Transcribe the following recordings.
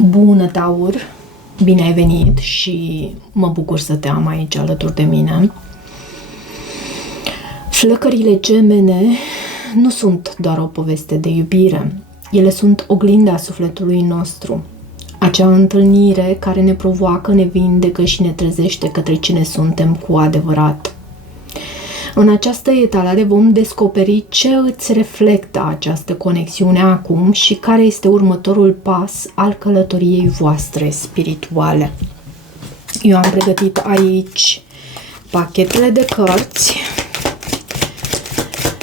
Bună, Taur! Bine ai venit și mă bucur să te am aici alături de mine. Flăcările gemene nu sunt doar o poveste de iubire. Ele sunt oglinda sufletului nostru. Acea întâlnire care ne provoacă, ne vindecă și ne trezește către cine suntem cu adevărat. În această etalare vom descoperi ce îți reflectă această conexiune acum și care este următorul pas al călătoriei voastre spirituale. Eu am pregătit aici pachetele de cărți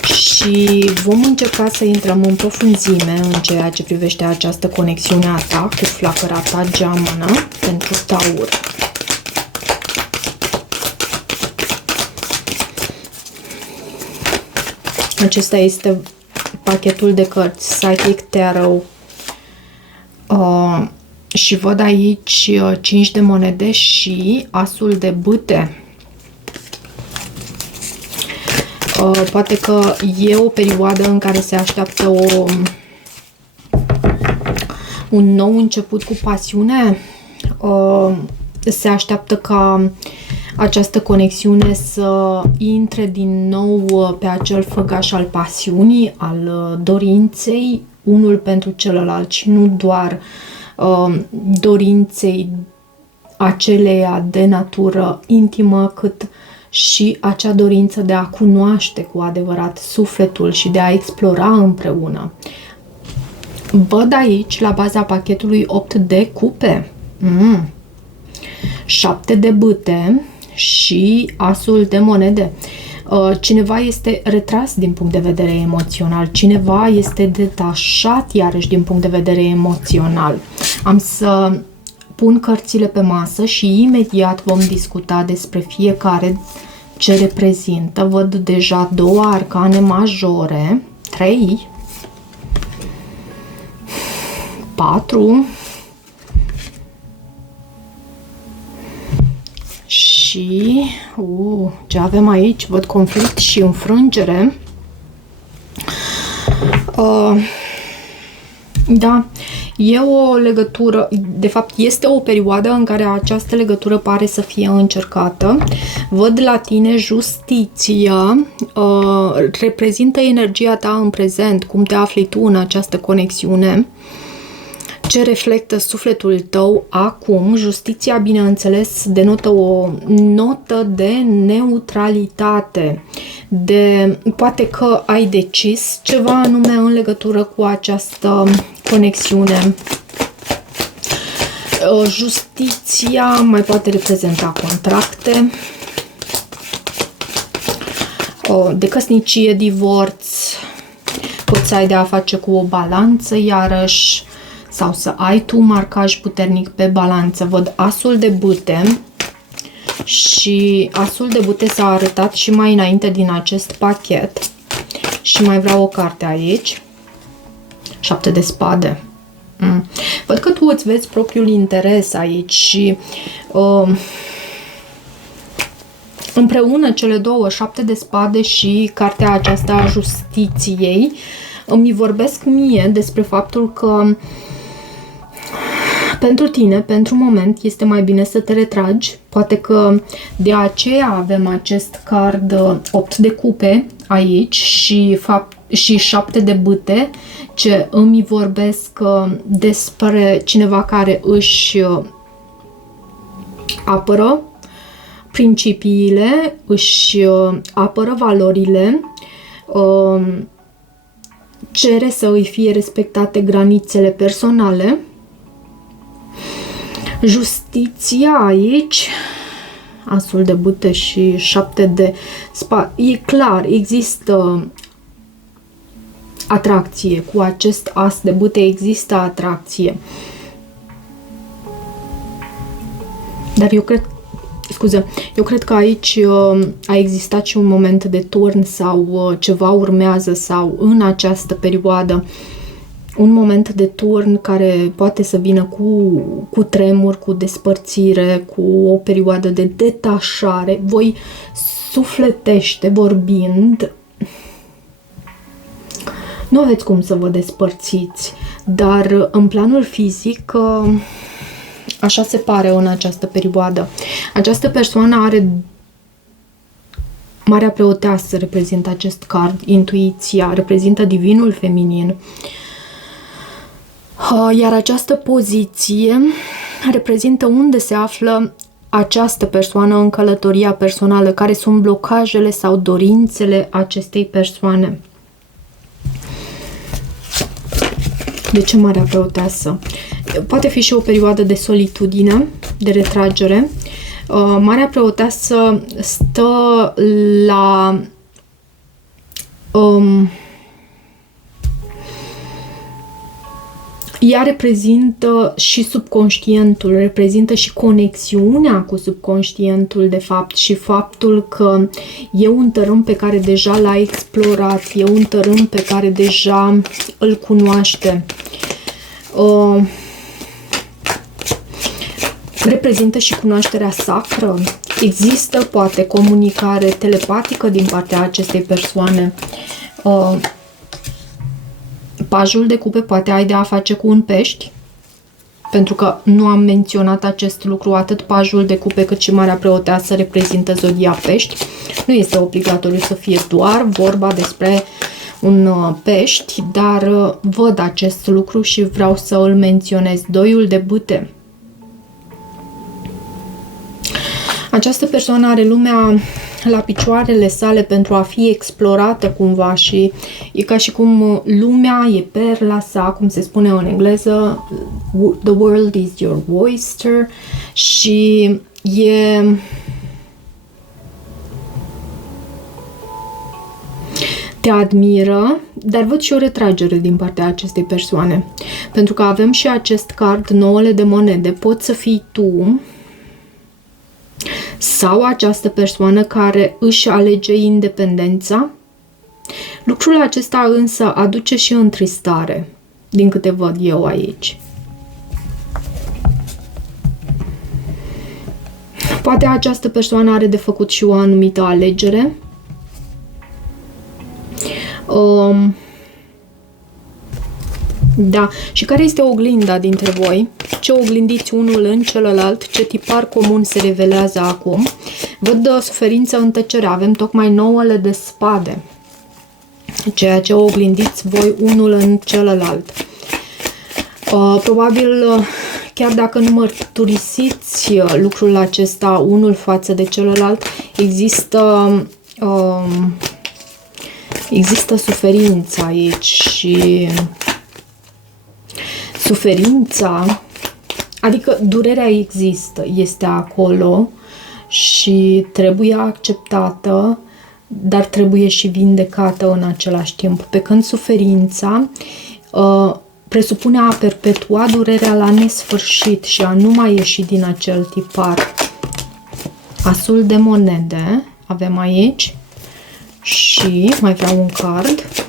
și vom încerca să intrăm în profunzime în ceea ce privește această conexiune a ta cu flacăra ta geamănă pentru Taur. Acesta este pachetul de cărți Psychic Tarot și văd aici 5 de monede și asul de bâte. Poate că e o perioadă în care se așteaptă un nou început cu pasiune. Se așteaptă ca această conexiune să intre din nou pe acel făgaș al pasiunii, al dorinței, unul pentru celălalt și nu doar dorinței aceleia de natură intimă, cât și acea dorință de a cunoaște cu adevărat sufletul și de a explora împreună. Văd aici, la baza pachetului, 8 de cupe, 7 de bâte și asul de monede. Cineva este retras din punct de vedere emoțional, cineva este detașat iarăși din punct de vedere emoțional. Am să pun cărțile pe masă și imediat vom discuta despre fiecare ce reprezintă. Văd deja 2 arcane majore, 3, 4 și ce avem aici? Văd conflict și înfrângere. Da, e o legătură, de fapt este o perioadă în care această legătură pare să fie încercată. Văd la tine justiția, reprezintă energia ta în prezent, cum te afli tu în această conexiune, ce reflectă sufletul tău acum. Justiția, bineînțeles, denotă o notă de neutralitate, poate că ai decis ceva anume în legătură cu această conexiune. Justiția mai poate reprezenta contracte, de căsnicie, divorț, poți să ai de a face cu o balanță iarăși, sau să ai tu marcaj puternic pe balanță. Văd asul de bâte și asul de bâte s-a arătat și mai înainte din acest pachet și mai vreau o carte aici. 7 de spade. Văd că tu îți vezi propriul interes aici și împreună cele două, 7 de spade și cartea aceasta a justiției, îmi vorbesc mie despre faptul că pentru tine, pentru moment, este mai bine să te retragi. Poate că de aceea avem acest card 8 de cupe aici și 7 de bâte, ce îmi vorbesc despre cineva care își apără principiile, își apără valorile, cere să îi fie respectate granițele personale. Justiția aici, asul de bâte și 7 de spade. E clar, există atracție. Cu acest as de bâte există atracție. Dar eu cred că aici a existat și un moment de turn sau ceva urmează, sau în această perioadă un moment de turn care poate să vină cu tremur, cu despărțire, cu o perioadă de detașare. Voi, sufletește vorbind, nu aveți cum să vă despărțiți, Dar în planul fizic, așa se pare în această perioadă. Această persoană are Marea Preoteasă, reprezintă acest card, intuiția, reprezintă divinul feminin. Iar această poziție reprezintă unde se află această persoană în călătoria personală, care sunt blocajele sau dorințele acestei persoane. De ce Marea Preoteasă? Poate fi și o perioadă de solitudine, de retragere. Marea Preoteasă stă la ea reprezintă și subconștientul, reprezintă și conexiunea cu subconștientul, de fapt, și faptul că e un tărâm pe care deja l-a explorat, e un tărâm pe care deja îl cunoaște. Reprezintă și cunoașterea sacră. Există, poate, comunicare telepatică din partea acestei persoane. Pajul de cupe poate ai de a face cu un pești, pentru că nu am menționat acest lucru, atât pajul de cupe cât și Marea Preoteasă reprezintă zodia pești. Nu este obligatoriu să fie doar vorba despre un pești, dar văd acest lucru și vreau să îl menționez. Doiul de bâte. Această persoană are lumea la picioarele sale pentru a fi explorată cumva și e ca și cum lumea e perla sa, cum se spune în engleză, the world is your oyster, și te admiră, dar văd și o retragere din partea acestei persoane. Pentru că avem și acest card, 9 de monede. Poți să fii tu sau această persoană care își alege independența. Lucrul acesta însă aduce și întristare, din câte văd eu aici. Poate această persoană are de făcut și o anumită alegere. Da, și care este oglinda dintre voi? Ce oglindiți unul în celălalt? Ce tipar comun se revelează acum? Văd suferință în tăcere. Avem tocmai 9 de spade. Ceea ce oglindiți voi unul în celălalt. Probabil, chiar dacă nu mărturisiți lucrul acesta unul față de celălalt, există suferință aici și suferința, adică durerea există, este acolo și trebuie acceptată, dar trebuie și vindecată în același timp. Pe când suferința presupune a perpetua durerea la nesfârșit și a nu mai ieși din acel tipar. Asul de monede avem aici și mai vreau un card.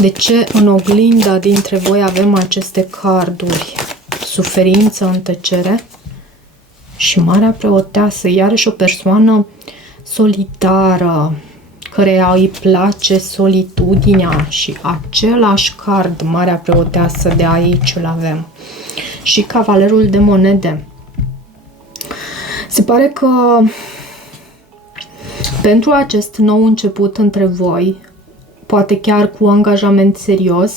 De ce în oglinda dintre voi avem aceste carduri? Suferință în tăcere și Marea Preoteasă, iarăși o persoană solitară, căreia îi place solitudinea, și același card, Marea Preoteasă, de aici îl avem. Și Cavalerul de monede. Se pare că pentru acest nou început între voi, poate chiar cu angajament serios,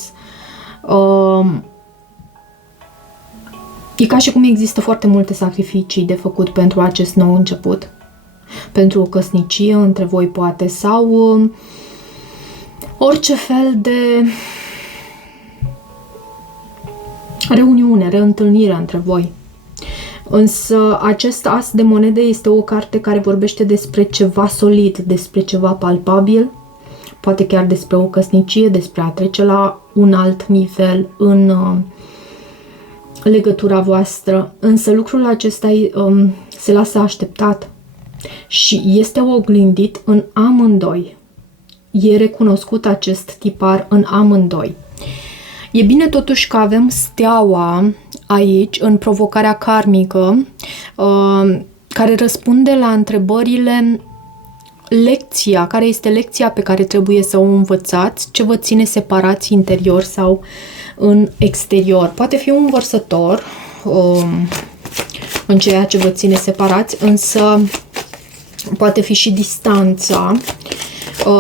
e ca și cum există foarte multe sacrificii de făcut pentru acest nou început. Pentru o căsnicie între voi, poate, sau orice fel de reuniune, reîntâlnire între voi. Însă acest as de monede este o carte care vorbește despre ceva solid, despre ceva palpabil, poate chiar despre o căsnicie, despre a trece la un alt nivel în legătura voastră. Însă lucrul acesta se lasă așteptat și este oglindit în amândoi. E recunoscut acest tipar în amândoi. E bine totuși că avem steaua aici, în provocarea karmică, care răspunde la întrebările lecția, care este lecția pe care trebuie să o învățați, ce vă ține separați interior sau în exterior. Poate fi un vărsător în ceea ce vă ține separați, însă poate fi și distanța,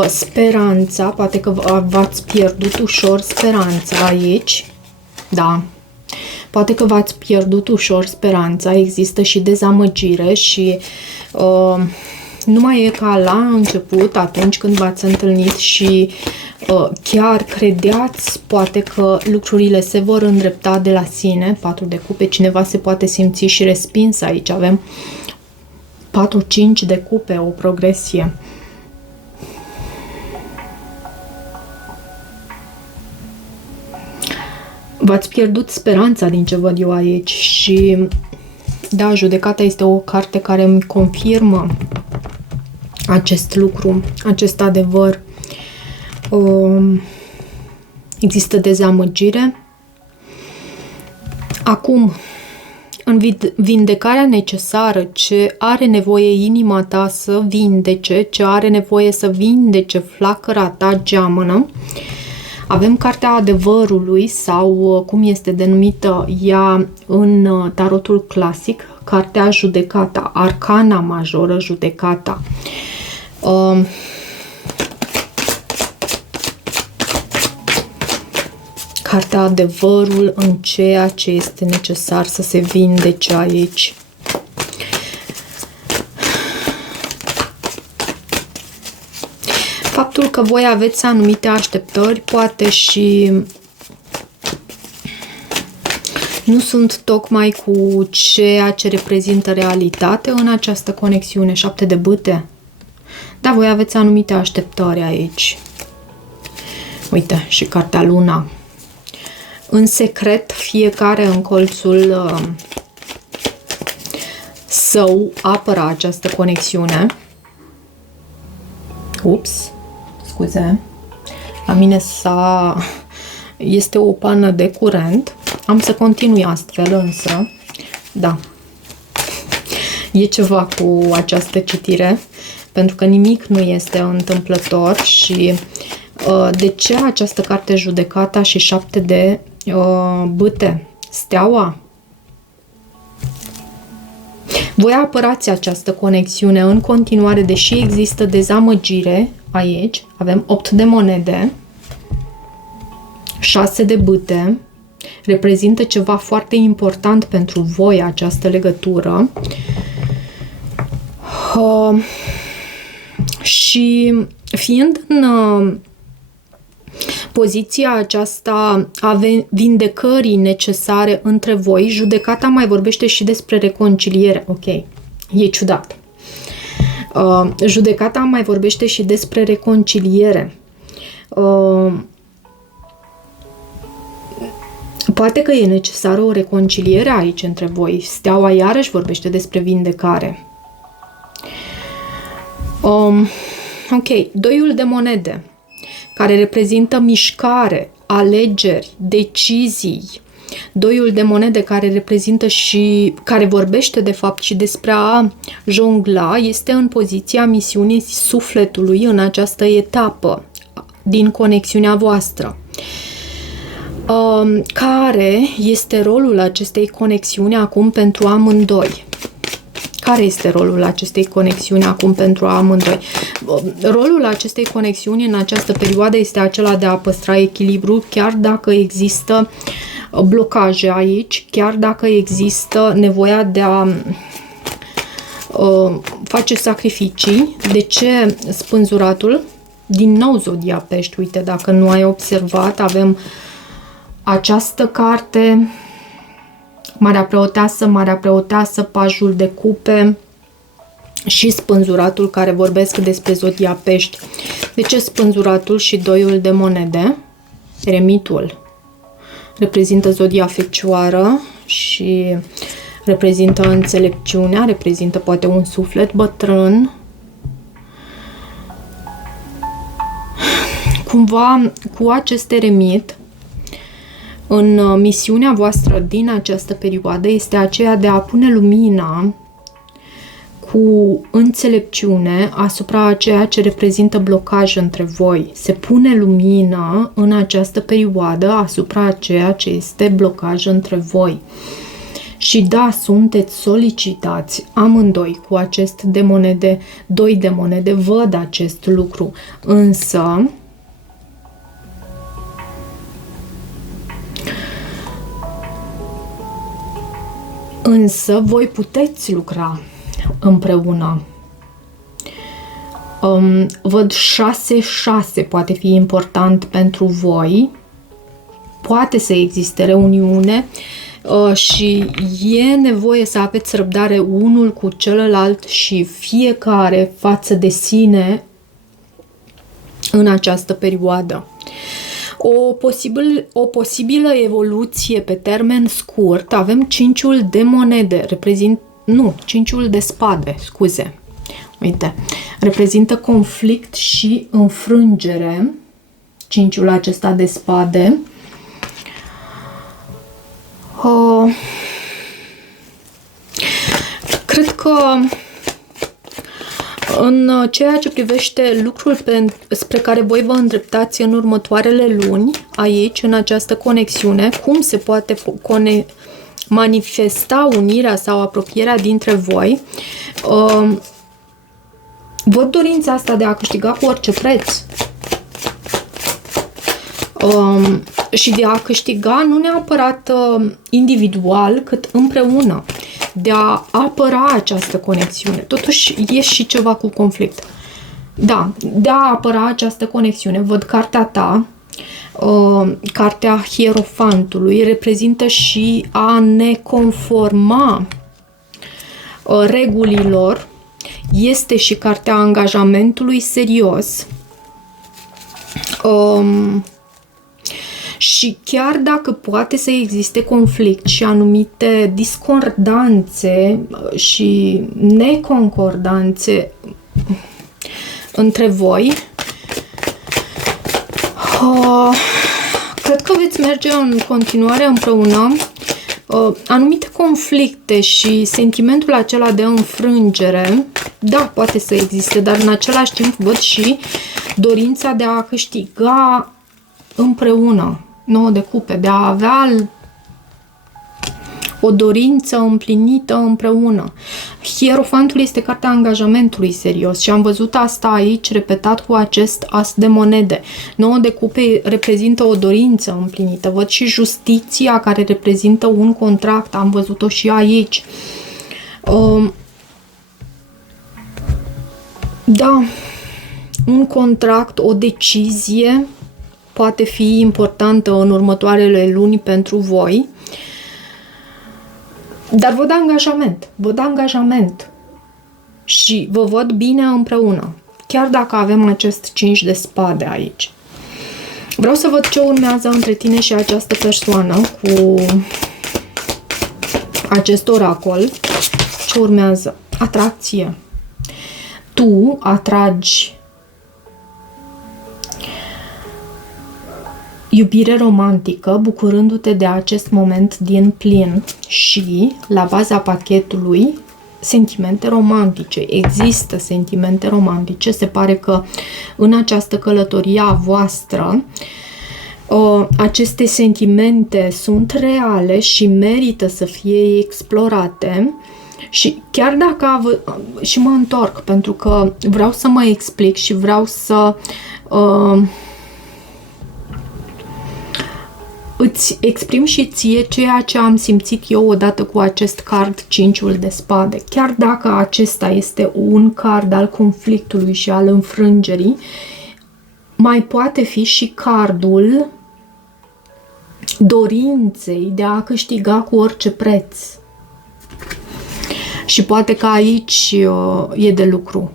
speranța, poate că v-ați pierdut ușor speranța aici, da. Poate că v-ați pierdut ușor speranța, există și dezamăgire și nu mai e ca la început, atunci când v-ați întâlnit și chiar credeați, poate că lucrurile se vor îndrepta de la sine, 4 de cupe, cineva se poate simți și respins aici, avem 4-5 de cupe, o progresie. V-ați pierdut speranța din ce văd eu aici și da, judecata este o carte care îmi confirmă acest lucru, acest adevăr. Există dezamăgire. Acum, în vindecarea necesară, ce are nevoie inima ta să vindece, ce are nevoie să vindece flacăra ta geamănă, avem cartea adevărului sau cum este denumită ea în tarotul clasic, cartea judecata, arcana majoră judecata. Cartea adevărul în ceea ce este necesar să se vindece aici. Faptul că voi aveți anumite așteptări, poate și nu sunt tocmai cu ceea ce reprezintă realitate în această conexiune. 7 de bâte. Da, voi aveți anumite așteptări aici. Uite, și cartea Luna. În secret, fiecare în colțul său apără această conexiune. Ups, scuze. La mine este o pană de curent. Am să continui astfel, însă, da, e ceva cu această citire, pentru că nimic nu este întâmplător și de ce această carte judecata și 7 de bâte? Steaua? Voi apărați această conexiune în continuare, deși există dezamăgire aici. Avem 8 de monede, 6 de bâte, reprezintă ceva foarte important pentru voi această legătură. Și fiind în poziția aceasta a vindecării necesare între voi, judecata mai vorbește și despre reconciliere. Ok, e ciudat. Judecata mai vorbește și despre reconciliere. Poate că e necesară o reconciliere aici între voi. Steaua iarăși vorbește despre vindecare. Ok, 2 de monede, care reprezintă mișcare, alegeri, decizii. 2 de monede care reprezintă și care vorbește de fapt și despre a jongla, este în poziția misiunii sufletului în această etapă din conexiunea voastră. Care este rolul acestei conexiuni acum pentru amândoi? Care este rolul acestei conexiuni acum pentru amândoi? Rolul acestei conexiuni în această perioadă este acela de a păstra echilibru, chiar dacă există blocaje aici, chiar dacă există nevoia de a face sacrificii. De ce spânzuratul? Din nou Zodia Pești. Uite, dacă nu ai observat, avem această carte, Marea Preoteasă, Pajul de Cupe și Spânzuratul, care vorbesc despre Zodia Pești. De ce Spânzuratul și 2 de monede? Eremitul reprezintă Zodia Fecioară și reprezintă înțelepciunea, reprezintă poate un suflet bătrân. Cumva, cu acest eremit, în misiunea voastră din această perioadă este aceea de a pune lumina cu înțelepciune asupra a ceea ce reprezintă blocaj între voi. Se pune lumină în această perioadă asupra a ceea ce este blocaj între voi. Și da, sunteți solicitați amândoi cu acest de monede, 2 de monede, văd acest lucru, însă voi puteți lucra împreună. Văd 6-6, poate fi important pentru voi, poate să existe reuniune și e nevoie să aveți răbdare unul cu celălalt și fiecare față de sine în această perioadă. O posibilă evoluție pe termen scurt, avem 5-ul de monede, Cinciul de spade, scuze. Uite, reprezintă conflict și înfrângere, 5-ul acesta de spade. Cred că în ceea ce privește lucrul spre care voi vă îndreptați în următoarele luni, aici, în această conexiune, cum se poate manifesta unirea sau apropierea dintre voi, văd dorința asta de a câștiga cu orice preț. Și de a câștiga nu neapărat individual, cât împreună. De a apăra această conexiune. Totuși e și ceva cu conflict. Da, de a apăra această conexiune. Văd cartea ta, cartea Hierofantului, reprezintă și a ne conforma regulilor. Este și cartea angajamentului serios. Și chiar dacă poate să existe conflict și anumite discordanțe și neconcordanțe între voi, cred că veți merge în continuare împreună. Anumite conflicte și sentimentul acela de înfrângere, da, poate să existe, dar în același timp văd și dorința de a câștiga împreună, 9 de cupe, de a avea o dorință împlinită împreună. Hierofantul este cartea angajamentului serios și am văzut asta aici repetat cu acest as de monede. 9 de cupe reprezintă o dorință împlinită. Văd și justiția care reprezintă un contract, am văzut-o și aici. Da, un contract, o decizie poate fi importantă în următoarele luni pentru voi. Dar văd angajament și vă văd bine împreună, chiar dacă avem acest 5 de spade aici. Vreau să văd ce urmează între tine și această persoană cu acest oracol. Ce urmează? Atracție. Tu atragi iubire romantică, bucurându-te de acest moment din plin și, la baza pachetului, sentimente romantice. Există sentimente romantice. Se pare că în această călătorie a voastră aceste sentimente sunt reale și merită să fie explorate. Și chiar dacă și mă întorc pentru că vreau să mă explic și vreau să îți exprim și ție ceea ce am simțit eu odată cu acest card 5-ul de spade. Chiar dacă acesta este un card al conflictului și al înfrângerii, mai poate fi și cardul dorinței de a câștiga cu orice preț. Și poate că aici e de lucru.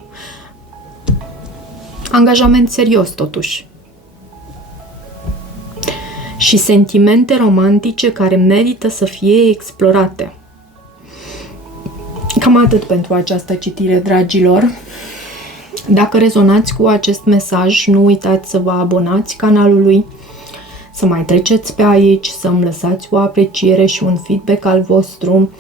Angajament serios, totuși. Și sentimente romantice care merită să fie explorate. Cam atât pentru această citire, dragilor. Dacă rezonați cu acest mesaj, nu uitați să vă abonați canalului, să mai treceți pe aici, să îmi lăsați o apreciere și un feedback al vostru.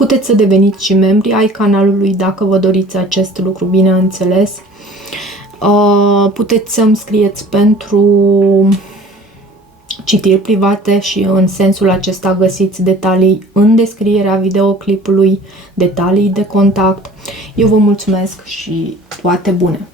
Puteți să deveniți și membri ai canalului dacă vă doriți acest lucru, bineînțeles. Puteți să-mi scrieți pentru citiri private și în sensul acesta găsiți detalii în descrierea videoclipului, detalii de contact. Eu vă mulțumesc și toate bune!